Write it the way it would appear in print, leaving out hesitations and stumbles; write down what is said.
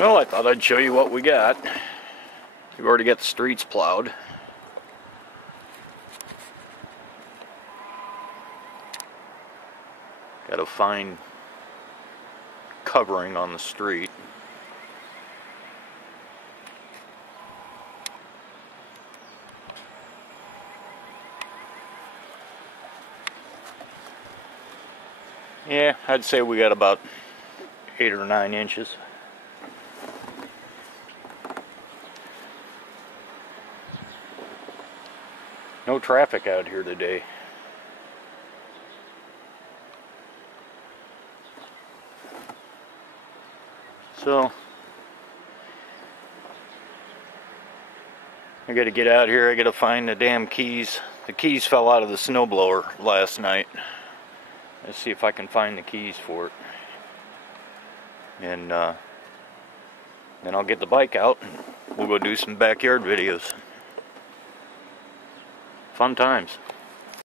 Well, I thought I'd show you what we got. We've already got the streets plowed. Got a fine covering on the street. Yeah, I'd say we got about 8 or 9 inches. No traffic out here today. So, I gotta get out here, I gotta find the damn keys. The keys fell out of the snowblower last night. Let's see if I can find the keys for it. And then I'll get the bike out and we'll go do some backyard videos. Fun times.